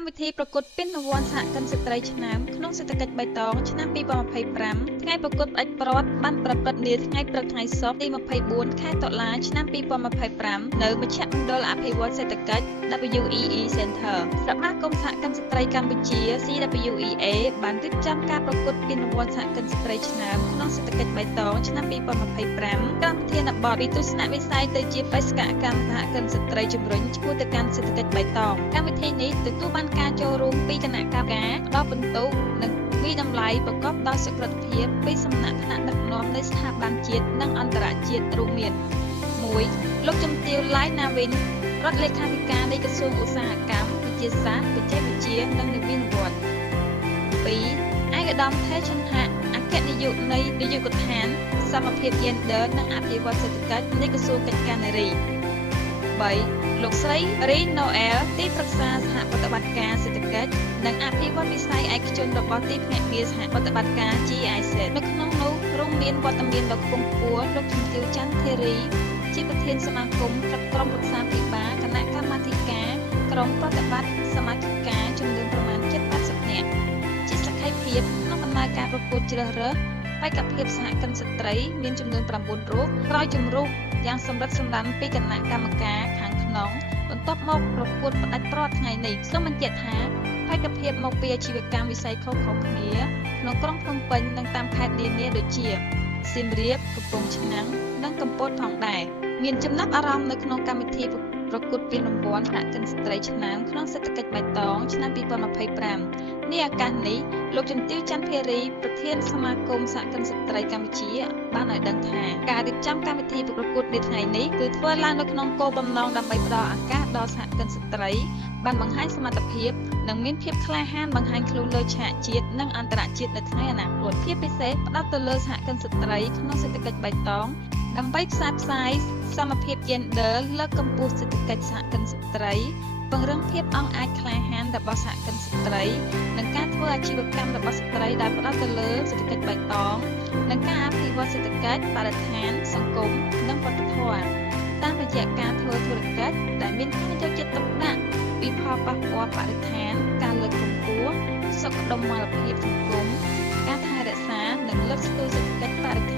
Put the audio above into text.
កម្មវិធីប្រកួតពានរង្វាន់សហគមន៍ស្ត្រីឆ្នាំក្នុងសេដ្ឋកិច្ចបៃតងឆ្នាំ2025ថ្ងៃប្រកួតផ្ដាច់ព្រាត់បានប្រព្រឹត្តនាថ្ងៃព្រឹកថ្ងៃសុក្រទី24ខែតុលាឆ្នាំ2025នៅមជ្ឈមណ្ឌលអភិវឌ្ឍសេដ្ឋកិច្ច WEE Center សមាគមសហគមន៍ស្ត្រីកម្ពុជា CWEA បានរៀបចំការប្រកួតពានរង្វាន់សហគមន៍ស្ត្រីឆ្នាំក្នុងសេដ្ឋកិច្ចបៃតងឆ្នាំ2025តាមធានបទពីទស្សនវិស័យទៅជាបេសកកម្មសហគមន៍ស្ត្រីជំរុញឆ្ពោះទៅកាន់សេដ្ឋកិច្ចបៃតងកម្មវិធីនេះទទួលបានការចូលរួមពីគណៈកម្មការផ្ដល់ពិន្ទុនិងវិតម្លៃប្រកបដោយសុក្រភាពពីសំណាក់ថ្នាក់ដឹកនាំនៃស្ថាប័នជាតិនិងអន្តរជាតិរួមមាន 1. លោកជំទាវ ឡៃណាវិនរដ្ឋលេខាធិការនៃក្រសួងឧស្សាហកម្មវិទ្យាសាស្ត្របច្ចេកវិទ្យានិងនវានុវត្តន៍ 2. ឯកឧត្តមថេឈិនហៈអគ្គនាយកនៃនាយកដ្ឋានសមភាពយេនឌ័រនិងអភិវឌ្ឍសេដ្ឋកិច្ចនៃក្រសួងកិច្ចការនារី 3. លោកស្រីរីណូអែលទីប្រឹក្សាសហប្រតិបត្តិការសេដ្ឋកិច្ចនិងអភិវឌ្ឍវិស័យឯកជនរបស់ទីភ្នាក់ងារសហប្រតិបត្តិការ GIZ នៅក្នុងនោះរួមមានវត្តមានដ៏ខ្ពង់ខ្ពស់លោកជំទាវ ច័ន្ទធារីជាប្រធានសមាគមក្រុមប្រឹក្សាពិបាលគណៈកម្មាធិការក្រុមប្រតិបត្តិសមាជិកាចំនួនប្រមាណ 70 នាក់ជាសក្ខីភាពក្នុងដំណើរការប្រកួតជ្រើសរើសបេក្ខភាពសហគមន៍ស្ត្រីមានចំនួន 9 រូបក្រោយជំរុះយ៉ាងសម្រិតសម្រាំពីគណៈកម្មការខាងក្នុងបន្ទាប់មកប្រកួតផ្ដាច់ព្រាត់ថ្ងៃនេះសូមបញ្ជាក់ថាបេក្ខភាពមកពីអាជីវកម្មវិស័យខុសៗគ្នាក្នុងក្រុងភ្នំពេញនិងតាមខេត្តនានាដូចជាសៀមរាបកំពង់ឆ្នាំងនិងកំពតផងដែរមានចំណាប់អារម្មណ៍នៅក្នុងកម្មវិធីប្រកួតពានរង្វាន់សហគមន៍ស្ត្រីឆ្នាំក្នុងសេដ្ឋកិច្ចបៃតងឆ្នាំ2025នេះឱកាសនេះលោកជំទាវ ច័ន្ទភារីប្រធានសមាគមសហគមន៍ស្ត្រីកម្ពុជាបានឲ្យដឹងថាការរៀបចំកម្មវិធីប្រកួតនៅថ្ងៃនេះគឺធ្វើឡើងនៅក្នុងគោលបំណងដើម្បីផ្ដល់ឱកាសដល់សហគមន៍ស្ត្រីបានបង្ហាញសមត្ថភាពនិងមានភាពក្លាហានបង្ហាញខ្លួនលើឆាកជាតិនិងអន្តរជាតិនៅថ្ងៃអនាគតជាពិសេសផ្ដោតទៅលើសហគមន៍ស្ត្រីក្នុងសេដ្ឋកិច្ចបៃតងដើម្បីផ្សព្វផ្សាយសមភាពយេនឌ័រលើកកម្ពស់សេដ្ឋកិច្ចសហគមន៍ស្ត្រីពង្រឹងភាពអង់អាចក្លាហានរបស់សហគមន៍ស្ត្រីនិងការធ្វើអាជីវកម្មរបស់ស្ត្រីដែលផ្ដោតទៅលើសេដ្ឋកិច្ចបៃតងនិងការអភិវឌ្ឍសេដ្ឋកិច្ចបរិស្ថានសង្គមនិងវប្បធម៌តាមរយៈការធ្វើធុរកិច្ចដែលមានការយកចិត្តទុកដាក់ពីផលប៉ះពាល់បរិស្ថានការលើកកម្ពស់សុខដុមលភាពសង្គមការថែរក្សានិងលើកស្ទួយសេដ្ឋកិច្ចបរិស្ថាន